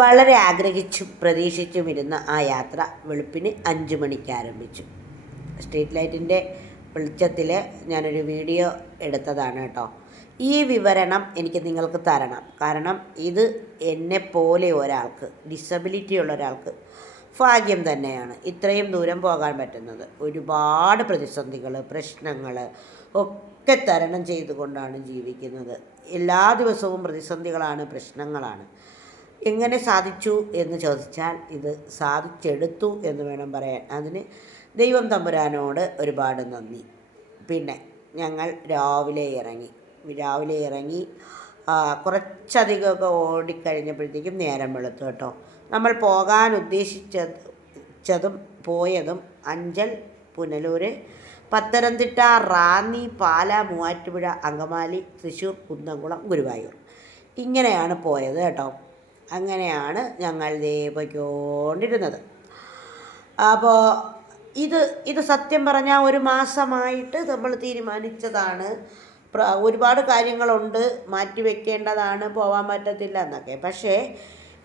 വളരെ ആഗ്രഹിച്ചും പ്രതീക്ഷിച്ചുമിരുന്ന ആ യാത്ര വെളുപ്പിന് അഞ്ച് മണിക്ക് ആരംഭിച്ചു. സ്ട്രീറ്റ് ലൈറ്റിന്റെ വെളിച്ചത്തിൽ ഞാനൊരു വീഡിയോ എടുത്തതാണ് കേട്ടോ. ഈ വിവരണം എനിക്ക് നിങ്ങൾക്ക് തരണം. കാരണം ഇത് എന്നെ പോലെ ഒരാൾക്ക് ഡിസബിലിറ്റി ഉള്ള ഒരാൾക്ക് ഭാഗ്യം തന്നെയാണ്. ഇത്രയും ദൂരം പോകാൻ പറ്റുന്നത്. ഒരുപാട് പ്രതിസന്ധികൾ പ്രശ്നങ്ങൾ ഒക്കെ തരണം ചെയ്തുകൊണ്ടാണ് ജീവിക്കുന്നത്. എല്ലാ ദിവസവും പ്രതിസന്ധികളാണ് പ്രശ്നങ്ങളാണ്. എങ്ങനെ സാധിച്ചു എന്ന് ചോദിച്ചാൽ ഇത് സാധിച്ചെടുത്തു എന്ന് വേണം പറയാൻ. അതിന് ദൈവം തമ്പുരാനോട് ഒരുപാട് നന്ദി. പിന്നെ ഞങ്ങൾ രാവിലെ ഇറങ്ങി. രാവിലെ ഇറങ്ങി കുറച്ചധികമൊക്കെ ഓടിക്കഴിഞ്ഞപ്പോഴത്തേക്കും നേരം വെളുത്തു കേട്ടോ. നമ്മൾ പോകാൻ ഉദ്ദേശിച്ചതും ച്ചതും പോയതും അഞ്ചൽ പുനലൂർ പത്തനംതിട്ട റാന്നി പാല മൂവാറ്റുപുഴ അങ്കമാലി തൃശ്ശൂർ കുന്നംകുളം ഗുരുവായൂർ. ഇങ്ങനെയാണ് പോയത് കേട്ടോ. അങ്ങനെയാണ് ഞങ്ങൾ ദേ പോയിക്കൊണ്ടിരുന്നത്. അപ്പോൾ ഇത് ഇത് സത്യം പറഞ്ഞാൽ ഒരു മാസമായിട്ട് നമ്മൾ തീരുമാനിച്ചതാണ്. ഒരുപാട് കാര്യങ്ങളുണ്ട് മാറ്റിവെക്കേണ്ടതാണ് പോകാൻ പറ്റത്തില്ല എന്നൊക്കെ. പക്ഷേ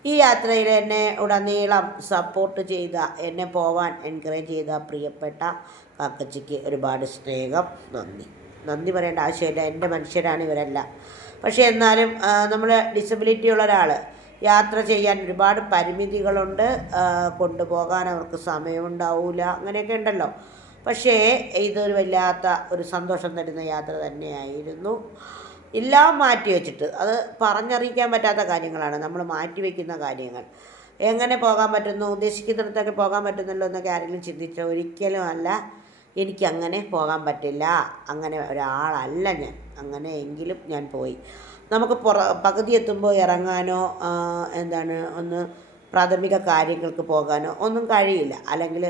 ഈ യാത്രയിൽ എന്നെ ഉടനീളം സപ്പോർട്ട് ചെയ്ത എന്നെ പോവാൻ എൻകറേജ് ചെയ്ത പ്രിയപ്പെട്ട കാക്കച്ചിക്ക് ഒരുപാട് സ്നേഹം. നന്ദി. നന്ദി പറയേണ്ട ആവശ്യമില്ല. എന്റെ മനുഷ്യരാണ് ഇവരെല്ലാം. പക്ഷേ എന്നാലും നമ്മൾ ഡിസബിലിറ്റി ഉള്ള ഒരാൾ യാത്ര ചെയ്യാൻ ഒരുപാട് പരിമിതികളുണ്ട്. കൊണ്ടുപോകാൻ അവർക്ക് സമയമുണ്ടാവില്ല അങ്ങനെയൊക്കെ ഉണ്ടല്ലോ. പക്ഷേ ഇതൊരു വല്ലാത്ത ഒരു സന്തോഷം തരുന്ന യാത്ര തന്നെയായിരുന്നു. എല്ലാം മാറ്റി വെച്ചിട്ട് അത് പറഞ്ഞറിയിക്കാൻ പറ്റാത്ത കാര്യങ്ങളാണ്. നമ്മൾ മാറ്റി വയ്ക്കുന്ന കാര്യങ്ങൾ. എങ്ങനെ പോകാൻ പറ്റുന്നു? ഉദ്ദേശിക്കുന്നിടത്തൊക്കെ പോകാൻ പറ്റുന്നല്ലോ എന്നൊക്കെ ആരെങ്കിലും ചിന്തിച്ച ഒരിക്കലും അല്ല. എനിക്കങ്ങനെ പോകാൻ പറ്റില്ല. അങ്ങനെ ഒരാളല്ല ഞാൻ. അങ്ങനെ എങ്കിലും ഞാൻ പോയി. നമുക്ക് പുറ പകുതി എത്തുമ്പോൾ ഇറങ്ങാനോ എന്താണ് ഒന്ന് പ്രാഥമിക കാര്യങ്ങൾക്ക് പോകാനോ ഒന്നും കഴിയില്ല. അല്ലെങ്കിൽ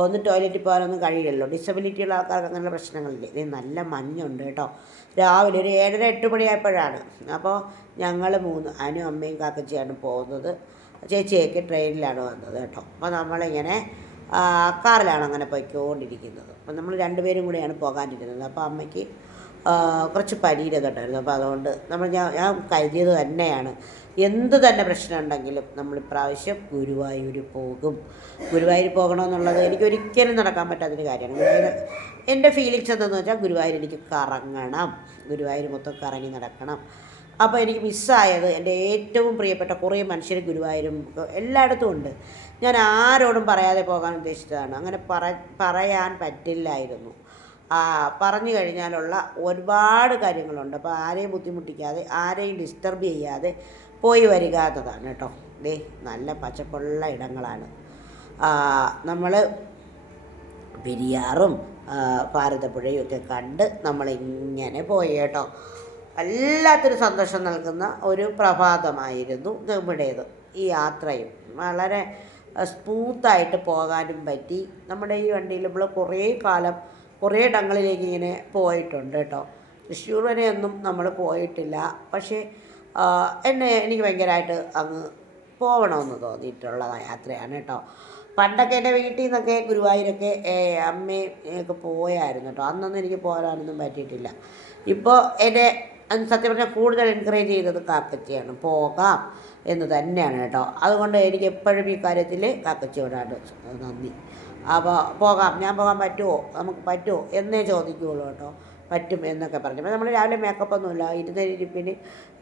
ഒന്ന് ടോയ്ലറ്റിൽ പോകാനൊന്നും കഴിയില്ലല്ലോ. ഡിസബിലിറ്റി ഉള്ള ആൾക്കാർക്ക് അങ്ങനെയുള്ള പ്രശ്നങ്ങളില്ലേ? ഇത് നല്ല മഞ്ഞുണ്ട് കേട്ടോ. രാവിലെ ഒരു ഏഴര എട്ട് മണിയായപ്പോഴാണ്. അപ്പോൾ ഞങ്ങൾ മൂന്ന് അനു അമ്മയും കാക്കച്ചിയാണ് പോകുന്നത്. ചേച്ചിയൊക്കെ ട്രെയിനിലാണ് വന്നത് കേട്ടോ. അപ്പോൾ നമ്മളിങ്ങനെ കാറിലാണ് അങ്ങനെ പോയിക്കൊണ്ടിരിക്കുന്നത്. അപ്പോൾ നമ്മൾ രണ്ടുപേരും കൂടെയാണ് പോകാനിരുന്നത് അപ്പോൾ അമ്മയ്ക്ക് കുറച്ച് പനിയിലൊക്കെ ഉണ്ടായിരുന്നു. അപ്പോൾ അതുകൊണ്ട് നമ്മൾ ഞാൻ ഞാൻ കരുതിയത് തന്നെയാണ്. എന്ത് തന്നെ പ്രശ്നം ഉണ്ടെങ്കിലും നമ്മൾ ഇപ്രാവശ്യം ഗുരുവായൂർ പോകും. ഗുരുവായൂർ പോകണമെന്നുള്ളത് എനിക്ക് ഒരിക്കലും നടക്കാൻ പറ്റാത്തൊരു കാര്യമാണ്. ഗുരുവായൂർ എന്റെ ഫീലിങ്സ് എന്തെന്ന് വെച്ചാൽ ഗുരുവായൂർ എനിക്ക് കറങ്ങണം. ഗുരുവായൂർ മൊത്തം കറങ്ങി നടക്കണം. അപ്പോൾ എനിക്ക് മിസ്സായത് എന്റെ ഏറ്റവും പ്രിയപ്പെട്ട കുറേ മനുഷ്യർ ഗുരുവായൂരും എല്ലായിടത്തും ഉണ്ട്. ഞാൻ ആരോടും പറയാതെ പോകാൻ ഉദ്ദേശിച്ചതാണ്. അങ്ങനെ പറയാൻ പറ്റില്ലായിരുന്നു. പറഞ്ഞു കഴിഞ്ഞാലുള്ള ഒരുപാട് കാര്യങ്ങളുണ്ട്. അപ്പോൾ ആരെയും ബുദ്ധിമുട്ടിക്കാതെ ആരെയും ഡിസ്റ്റർബ് ചെയ്യാതെ പോയി വരിക എന്നതാണ് കേട്ടോ. ദേ നല്ല പച്ചപ്പുള്ള ഇടങ്ങളാണ്. നമ്മൾ പെരിയാറും ഭാരതപ്പുഴയും ഒക്കെ കണ്ട് നമ്മളിങ്ങനെ പോയി കേട്ടോ. വല്ലാത്തൊരു സന്തോഷം നൽകുന്ന ഒരു പ്രഭാതമായിരുന്നു നമ്മുടേത് ഈ യാത്രയും. വളരെ സ്മൂത്തായിട്ട് പോകാനും പറ്റി. നമ്മുടെ ഈ വണ്ടിയിൽ നമ്മൾ കുറേ കാലം കുറേ ഇടങ്ങളിലേക്ക് ഇങ്ങനെ പോയിട്ടുണ്ട് കേട്ടോ. തൃശ്ശൂർ വരെയൊന്നും നമ്മൾ പോയിട്ടില്ല. പക്ഷേ എന്നെ എനിക്ക് ഭയങ്കരമായിട്ട് അങ്ങ് പോകണമെന്ന് തോന്നിയിട്ടുള്ള യാത്രയാണ് കേട്ടോ. പണ്ടൊക്കെ എന്റെ വീട്ടിൽ നിന്നൊക്കെ ഗുരുവായൂരൊക്കെ അമ്മയും ഒക്കെ പോയായിരുന്നു കേട്ടോ. അന്നൊന്നും എനിക്ക് പോരാനൊന്നും പറ്റിയിട്ടില്ല. ഇപ്പോൾ എന്റെ സത്യം പറഞ്ഞാൽ കൂടുതൽ എൻകറേജ് ചെയ്തത് കാക്കച്ചിയാണ്. പോകാം എന്ന് തന്നെയാണ് കേട്ടോ. അതുകൊണ്ട് എനിക്ക് എപ്പോഴും ഈ കാര്യത്തിൽ കാക്കച്ചിയോടാണ് നന്ദി. അപ്പോൾ പോകാം ഞാൻ പോകാൻ പറ്റുമോ നമുക്ക് പറ്റുമോ എന്നേ ചോദിക്കുകയുള്ളൂ കേട്ടോ. പറ്റും എന്നൊക്കെ പറഞ്ഞു. അപ്പോൾ നമ്മൾ രാവിലെ മേക്കപ്പ് ഒന്നുമില്ല. ഇരുന്നിരിപ്പിന്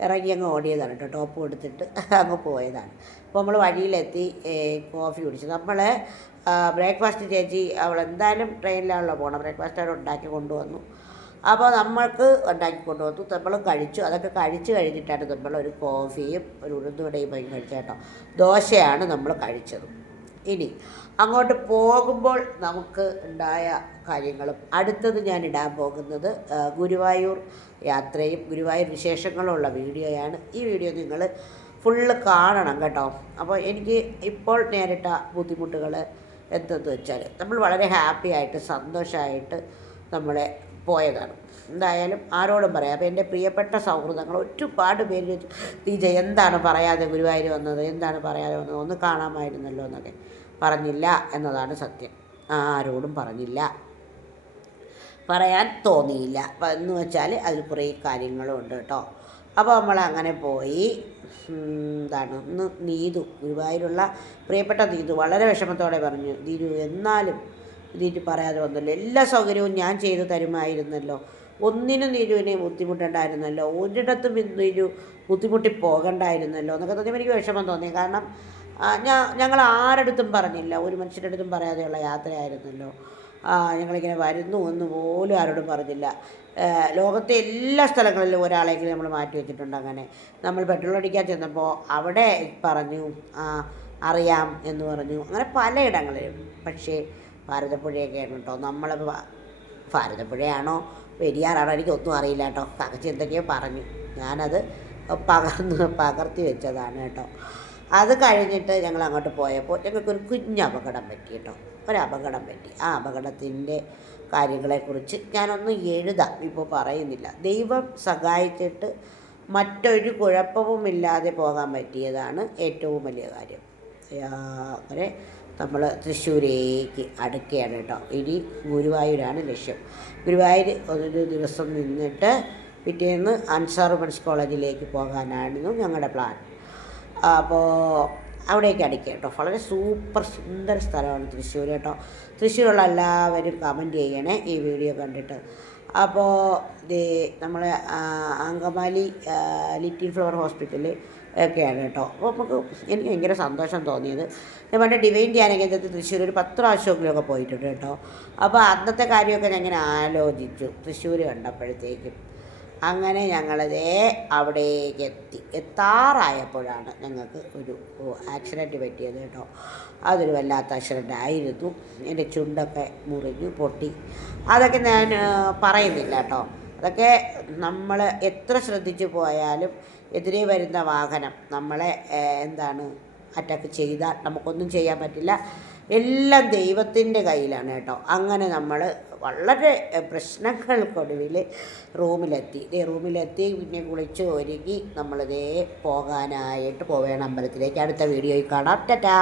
ഇറങ്ങി അങ്ങ് ഓടിയതാണ് കേട്ടോ. ടോപ്പ് കൊടുത്തിട്ട് അങ്ങ് പോയതാണ്. അപ്പോൾ നമ്മൾ വഴിയിലെത്തി കോഫി കുടിച്ചു. നമ്മൾ ബ്രേക്ക്ഫാസ്റ്റ് ചേച്ചി അവൾ എന്തായാലും ട്രെയിനിലാണല്ലോ പോകണം ബ്രേക്ക്ഫാസ്റ്റ് അവിടെ ഉണ്ടാക്കി കൊണ്ടുവന്നു. അപ്പോൾ നമ്മൾക്ക് ഉണ്ടാക്കി കൊണ്ടുവന്നു. നമ്മൾ കഴിച്ചു. അതൊക്കെ കഴിച്ചു കഴിഞ്ഞിട്ടാണ് നമ്മൾ ഒരു കോഫിയും ഒരു ഉഴുന്നുവടയും കഴിച്ചേട്ടോ ദോശയാണ് നമ്മൾ കഴിച്ചത്. ഇനി അങ്ങോട്ട് പോകുമ്പോൾ നമുക്ക് ഉണ്ടായ കാര്യങ്ങളും. അടുത്തത് ഞാൻ ഇടാൻ പോകുന്നത് ഗുരുവായൂർ യാത്രയും ഗുരുവായൂർ വിശേഷങ്ങളുള്ള വീഡിയോയാണ്. ഈ വീഡിയോ നിങ്ങൾ ഫുള്ള് കാണണം കേട്ടോ. അപ്പോൾ എനിക്ക് ഇപ്പോൾ നേരിട്ട ബുദ്ധിമുട്ടുകൾ എന്തെന്ന് വെച്ചാൽ നമ്മൾ വളരെ ഹാപ്പി ആയിട്ട് സന്തോഷമായിട്ട് നമ്മളെ പോയതാണ്. എന്തായാലും ആരോടും പറയാം. അപ്പോൾ എന്റെ പ്രിയപ്പെട്ട സൗഹൃദങ്ങൾ ഒരുപാട് പേര് ടീച്ചർ എന്താണ് പറയാതെ ഗുരുവായൂർ വന്നത്? എന്താണ് പറയാതെ വന്നത്? ഒന്ന് കാണാമായിരുന്നല്ലോ എന്നൊക്കെ പറഞ്ഞില്ല എന്നതാണ് സത്യം. ആരോടും പറഞ്ഞില്ല. പറയാൻ തോന്നിയില്ല. എന്ന് വെച്ചാൽ അതിൽ കുറേ കാര്യങ്ങളും ഉണ്ട് കേട്ടോ. അപ്പോൾ നമ്മൾ അങ്ങനെ പോയി. എന്താണ്? ഒന്ന് നീതു ഗുരുവായൂരുള്ള പ്രിയപ്പെട്ട നീതു വളരെ വിഷമത്തോടെ പറഞ്ഞു ദിരു എന്നാലും നീറ്റു പറയാതെ വന്നല്ലോ. എല്ലാ സൗകര്യവും ഞാൻ ചെയ്തു തരുമായിരുന്നല്ലോ. ഒന്നിനും നീരുവിനെ ബുദ്ധിമുട്ടുണ്ടായിരുന്നല്ലോ. ഒരിടത്തും നീരു ബുദ്ധിമുട്ടി പോകണ്ടായിരുന്നല്ലോ എന്നൊക്കെ തോന്നിയപ്പോൾ എനിക്ക് വിഷമം തോന്നി. കാരണം ഞാൻ ഞങ്ങൾ ആരടുത്തും പറഞ്ഞില്ല. ഒരു മനുഷ്യരുടെ അടുത്തും പറയാതെയുള്ള യാത്രയായിരുന്നല്ലോ. ഞങ്ങളിങ്ങനെ വരുന്നു എന്ന് പോലും ആരോടും പറഞ്ഞില്ല. ലോകത്തെ എല്ലാ സ്ഥലങ്ങളിലും ഒരാളെങ്കിലും നമ്മൾ മാറ്റി വെച്ചിട്ടുണ്ട് അങ്ങനെ. നമ്മൾ പെട്രോൾ അടിക്കാൻ ചെന്നപ്പോൾ അവിടെ പറഞ്ഞു അറിയാം എന്ന് പറഞ്ഞു. അങ്ങനെ പലയിടങ്ങളിലും. പക്ഷേ ഭാരതപ്പുഴയൊക്കെയാണ് കേട്ടോ നമ്മൾ ഭാരതപ്പുഴയാണോ പെരിയാറാണോ എനിക്കൊന്നും അറിയില്ല കേട്ടോ. തകച്ചി എന്തൊക്കെയോ പറഞ്ഞു. ഞാനത് പകർന്ന് പകർത്തി വെച്ചതാണ് കേട്ടോ. അത് കഴിഞ്ഞിട്ട് ഞങ്ങൾ അങ്ങോട്ട് പോയപ്പോൾ ഞങ്ങൾക്കൊരു കുഞ്ഞ് അപകടം പറ്റി കേട്ടോ. ഒരു അപകടം പറ്റി. ആ അപകടത്തിന്റെ കാര്യങ്ങളെക്കുറിച്ച് ഞാനൊന്നും എഴുതാം ഇപ്പോൾ പറയുന്നില്ല. ദൈവം സഹായിച്ചിട്ട് മറ്റൊരു കുഴപ്പവുമില്ലാതെ പോകാൻ പറ്റിയതാണ് ഏറ്റവും വലിയ കാര്യം. അങ്ങനെ നമ്മൾ തൃശ്ശൂരേക്ക് അടുക്കുകയാണ് കേട്ടോ. ഇനി ഗുരുവായൂരാണ് ലക്ഷ്യം. ഗുരുവായൂർ ഒരു ദിവസം നിന്നിട്ട് പിറ്റേന്ന് അൻസാർ ഉമൻസ് കോളേജിലേക്ക് പോകാനായിരുന്നു ഞങ്ങളുടെ പ്ലാൻ. അപ്പോൾ അവിടേക്ക് അടിക്കുക കേട്ടോ. വളരെ സൂപ്പർ സുന്ദര സ്ഥലമാണ് തൃശ്ശൂർ കേട്ടോ. തൃശ്ശൂരുള്ള എല്ലാവരും കമന്റ് ചെയ്യണേ ഈ വീഡിയോ കണ്ടിട്ട്. അപ്പോൾ ഇത് നമ്മളെ അങ്കമാലി ലിറ്റിൽ ഫ്ലവർ ഹോസ്പിറ്റൽ ഒക്കെയാണ് കേട്ടോ. അപ്പോൾ നമുക്ക് എനിക്ക് ഭയങ്കര സന്തോഷം തോന്നിയത്. ഞാൻ പണ്ട് ഡിവൈൻ ധ്യാന കേന്ദ്രത്തിൽ തൃശ്ശൂർ ഒരു പത്ത് പ്രാവശ്യമെങ്കിലുമൊക്കെ പോയിട്ടുണ്ട് കേട്ടോ. അപ്പോൾ അന്നത്തെ കാര്യമൊക്കെ ഞാൻ ഇങ്ങനെ ആലോചിച്ചു. തൃശ്ശൂർ കണ്ടപ്പോഴത്തേക്കും അങ്ങനെ ഞങ്ങളതേ അവിടേക്ക് എത്തി. എത്താറായപ്പോഴാണ് ഞങ്ങൾക്ക് ഒരു ആക്സിഡന്റ് പറ്റിയത് കേട്ടോ. അതൊരു വല്ലാത്ത ആക്സിഡന്റ് ആയിരുന്നു. എന്റെ ചുണ്ടൊക്കെ മുറിഞ്ഞു പൊട്ടി. അതൊക്കെ ഞാൻ പറയുന്നില്ല കേട്ടോ. അതൊക്കെ നമ്മൾ എത്ര ശ്രദ്ധിച്ചു പോയാലും എതിരെ വരുന്ന വാഹനം നമ്മളെ എന്താണ് അറ്റാക്ക് ചെയ്താൽ നമുക്കൊന്നും ചെയ്യാൻ പറ്റില്ല. എല്ലാം ദൈവത്തിന്റെ കയ്യിലാണ് കേട്ടോ. അങ്ങനെ നമ്മൾ വളരെ പ്രശ്നങ്ങൾക്കൊടുവിൽ റൂമിലെത്തി. ഇതേ റൂമിലെത്തി പിന്നെ കുളിച്ച് ഒരുങ്ങി നമ്മളിതേ പോകാനായിട്ട് പോവേണ അമ്പലത്തിലേക്ക്. അടുത്ത വീഡിയോയിൽ കാണാം. ടാറ്റാ!